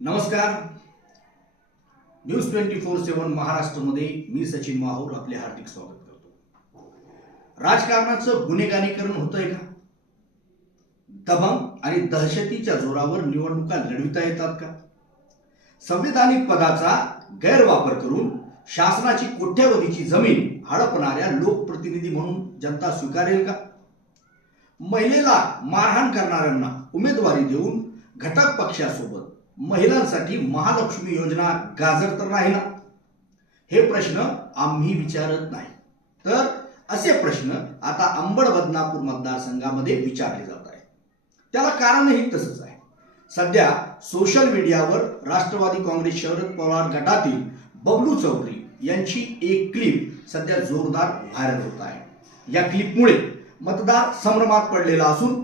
नमस्कार. News twenty four seven महाराष्ट्रमध्ये मी सचिन माहूर आपले हार्दिक स्वागत करतो. राजकारणाचं गुन्हेगारीकरण होतंय का? दबंग आणि दहशतीच्या जोरावर निवडणुका लढविता येतात का? संविधानिक पदाचा गैरवापर करून शासनाची कोट्यवधीची जमीन हडपणाऱ्या लोकप्रतिनिधी म्हणून जनता स्वीकारेल का? महिलेला मारहाण करणाऱ्यांना उमेदवारी देऊन घटक पक्षासोबत महिलांसाठी महालक्ष्मी योजना गाजर तर नाही ना? हे प्रश्न आम्ही विचारत नाही. तर असे प्रश्न आता अंबड बदनापूर मतदारसंघामध्ये विचारले जात आहे त्याला कारणही तसंच आहे. सध्या सोशल मीडियावर राष्ट्रवादी काँग्रेस शरद पवार गटातील बबलू चौधरी यांची एक क्लिप सध्या जोरदार व्हायरल होत आहे. या क्लिपमुळे मतदार संभ्रमात पडलेला असून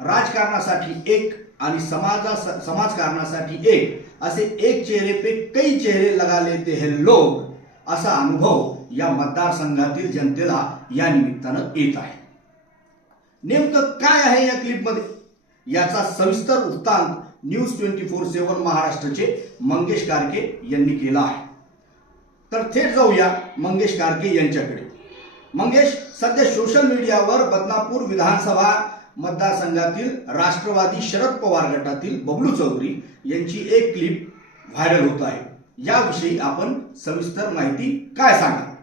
राजकारणासाठी एक आणि समाजा समाजकारणासाठी एक असे एक चेहरे पे कई चेहरे लगा लेते हैं लोग असा अनुभव या मतदारसंघातील जनतेला या निमित्तानं येत आहे. नेमकं काय आहे या क्लिपमध्ये? याचा सविस्तर वृत्तांत न्यूज ट्वेंटी फोर सेवन महाराष्ट्रचे मंगेश कारके यांनी केला आहे. तर थेट जाऊया मंगेश कारके यांच्याकडे. मंगेश सध्या सोशल मीडियावर बदनापूर विधानसभा मतदारसंघातील राष्ट्रवादी शरद पवार गटातील बबलू चौधरी यांची एक क्लिप व्हायरल होत आहे. याविषयी आपण सविस्तर माहिती काय सांगा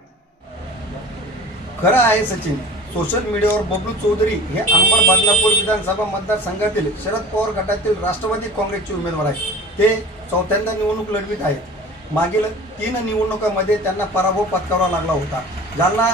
खरं आहे सचिन सोशल मीडियावर बबलू चौधरी हे अंबड बदनापूर विधानसभा मतदारसंघातील शरद पवार गटातील राष्ट्रवादी काँग्रेसचे उमेदवार आहेत. ते चौथ्यांदा निवडणूक लढवित आहेत. मागील तीन निवडणुकांमध्ये त्यांना पराभव पत्करावा लागला होता. जालना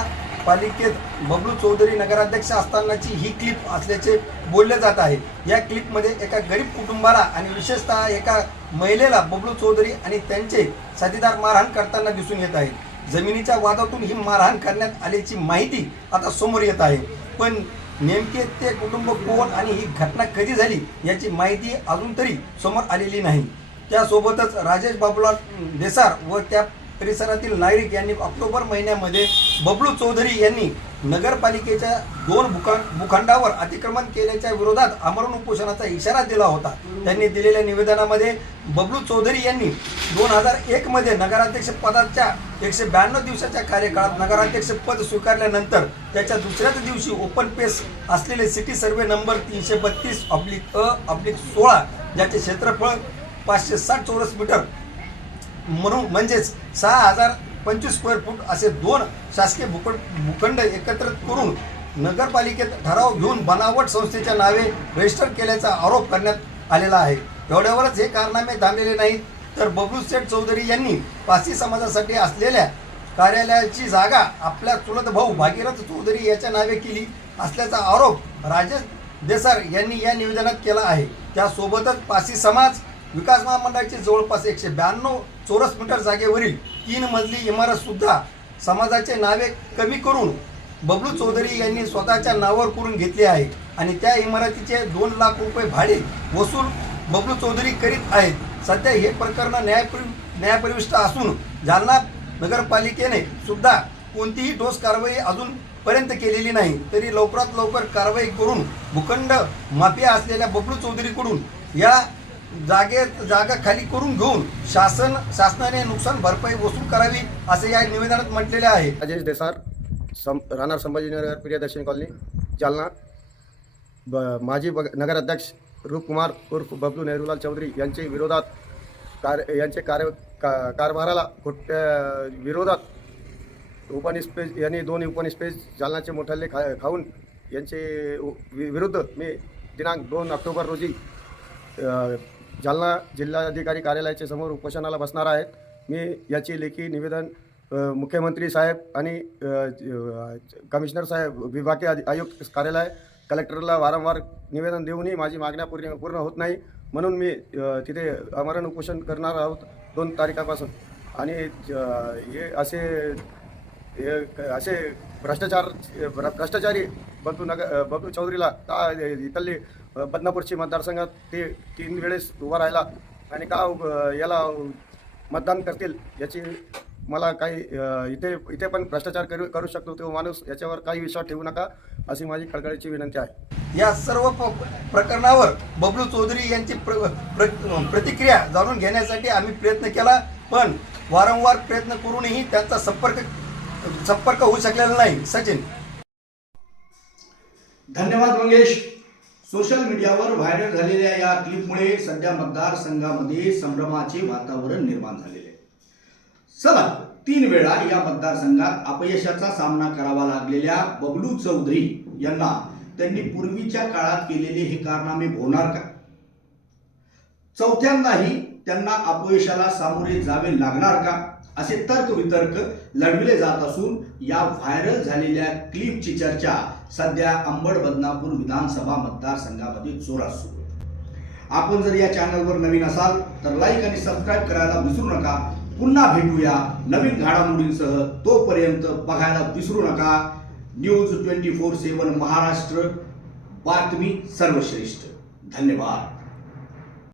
पालिकेत बबलू चौधरी नगराध्यक्ष असतानाची ही क्लिप असल्याचे बोलले जात आहे. या क्लिपमध्ये एका गरीब कुटुंबाला आणि विशेषतः एका महिलेला बबलू चौधरी आणि त्यांचे साथीदार मारहाण करताना दिसून येत आहे. जमिनीच्या वादातून ही मारहाण करण्यात आल्याची माहिती आता समोर येत आहे. पण नेमके ते कुटुंब कोण आणि ही घटना कधी झाली याची माहिती अजून तरी समोर आलेली नाही. त्यासोबतच राजेश बाबुलाल देसार व त्या परिसरातील नागरिक यांनी ऑक्टोबर महिन्यामध्ये बबलू चौधरी यांनी नगरपालिकेच्या दोन भूखा भूखंडावर अतिक्रमण केल्याच्या विरोधात आमरण उपोषणाचा इशारा दिला होता. त्यांनी दिलेल्या निवेदनामध्ये बबलू चौधरी यांनी दोन हजार एकमध्ये नगराध्यक्ष पदाच्या एकशे ब्याण्णव दिवसाच्या कार्यकाळात नगराध्यक्ष पद स्वीकारल्यानंतर त्याच्या दुसऱ्याच दिवशी ओपन पेस असलेले सिटी सर्वे नंबर तीनशे बत्तीस ऑब्लिक अ ऑब्लिक सोळा ज्याचे क्षेत्रफळ पाचशे साठ चौरस मीटर म्हणून म्हणजेच सहा हजार पंचवीस स्क्वेअर फूट असे दोन शासकीय भूखंड भूखंड एकत्रित करून नगरपालिकेत ठराव घेऊन बनावट संस्थेच्या नावे रजिस्टर केल्याचा आरोप करण्यात आलेला आहे. एवढ्यावरच हे कारनामे थांबलेले नाहीत. तर बबलू सेठ चौधरी यांनी पासी समाजासाठी असलेल्या कार्यालयाची जागा आपल्या चुलत भाऊ भागीरथ चौधरी याच्या नावे केली असल्याचा आरोप राजेश देसार यांनी या निवेदनात केला आहे. त्यासोबतच पासी समाज विकास महामंडळाची जवळपास एकशे ब्याण्णव चौरस मीटर जागेवरील तीन मजली इमारत सुद्धा समाजाचे नावे कमी करून बबलू चौधरी यांनी स्वतःच्या नावावर करून घेतले आहे. आणि त्या इमारतीचे दोन लाख रुपये भाडे वसूल बबलू चौधरी करीत आहेत. सध्या हे प्रकरण न्यायप्रि न्यायप्रविष्ट असून जालना नगरपालिकेने सुद्धा कोणतीही ठोस कारवाई अजूनपर्यंत केलेली नाही. तरी लवकरात लवकर कारवाई करून भूखंड माफिया असलेल्या बबलू चौधरीकडून या जागे जागा खाली करून घेऊन शासन शासनाने नुकसान भरपाई वसूल करावी असे या निवेदनात म्हटलेले आहे. अजेश देसार सं राहणार संभाजीनगर प्रियदर्शनी कॉलनी जालना. ब माजी बग नगराध्यक्ष रूपकुमार उर्फ बबलू नेहरूलाल चौधरी यांचे विरोधात कार्य यांचे कार्य का कारभाराला खोट विरोधात उपनिस्पेज यांनी दोन उपनिस्पेज जालनाचे मोठाले खा खाऊन यांचे वि- विरुद्ध मी दिनांक दोन ऑक्टोबर रोजी जालना जिल्हाधिकारी कार्यालयाच्या समोर उपोषणाला बसणार आहेत. मी याची लेखी निवेदन मुख्यमंत्री साहेब आणि कमिशनर साहेब विभागीय आयुक्त कार्यालय कलेक्टरला वारंवार निवेदन देऊनही माझी मागण्या पूर्ण पूर्ण होत नाही. म्हणून मी तिथे आमरण उपोषण करणार आहोत दोन तारखापासून. आणि ज- हे असे क- असे भ्रष्टाचार भ्र- भ्रष्टाचारी बबलू नगर बबलू चौधरीला का इथले बदनापूरची मतदारसंघात ते तीन वेळेस उभा राहिला आणि का याला मतदान करतील याची मला काही इथे इथे पण भ्रष्टाचार करू करू शकतो तो माणूस याच्यावर काही विश्वास ठेवू नका अशी माझी कळकळीची विनंती आहे. या सर्व प्रकरणावर बबलू चौधरी यांची प्र, प्र, प्रतिक्रिया जाणून घेण्यासाठी आम्ही प्रयत्न केला पण वारंवार प्रयत्न करूनही त्यांचा संपर्क संपर्क होऊ शकलेला नाही. सचिन. धन्यवाद मंगेश. सोशल मीडियावर व्हायरल झालेल्या या क्लिपमुळे सध्या मतदारसंघामध्ये संभ्रमाचे वातावरण निर्माण झालेले आहे. चला तीन वेळा या मतदारसंघात अपयशाचा सामना करावा लागलेल्या बबलू चौधरी यांना त्यांनी पूर्वीच्या काळात केलेले हे कारनामे भोवणार का? चौथ्यांदाही त्यांना अपयशाला सामोरे जावे लागणार का? असे तर्क वितर्क लढविले जात असून या व्हायरल झालेल्या क्लिपची चर्चा सध्या अंबड बदनापूर विधानसभा मतदारसंघामध्ये जोरात सुरू आहे. आपण जर या चॅनलवर नवीन असाल तर लाईक आणि सबस्क्राईब करायला विसरू नका. पुन्हा भेटूया नवीन घडामोडींसह. तोपर्यंत बघायला विसरू नका. News twenty four seven Maharashtra. बातमी सर्वश्रेष्ठ. धन्यवाद.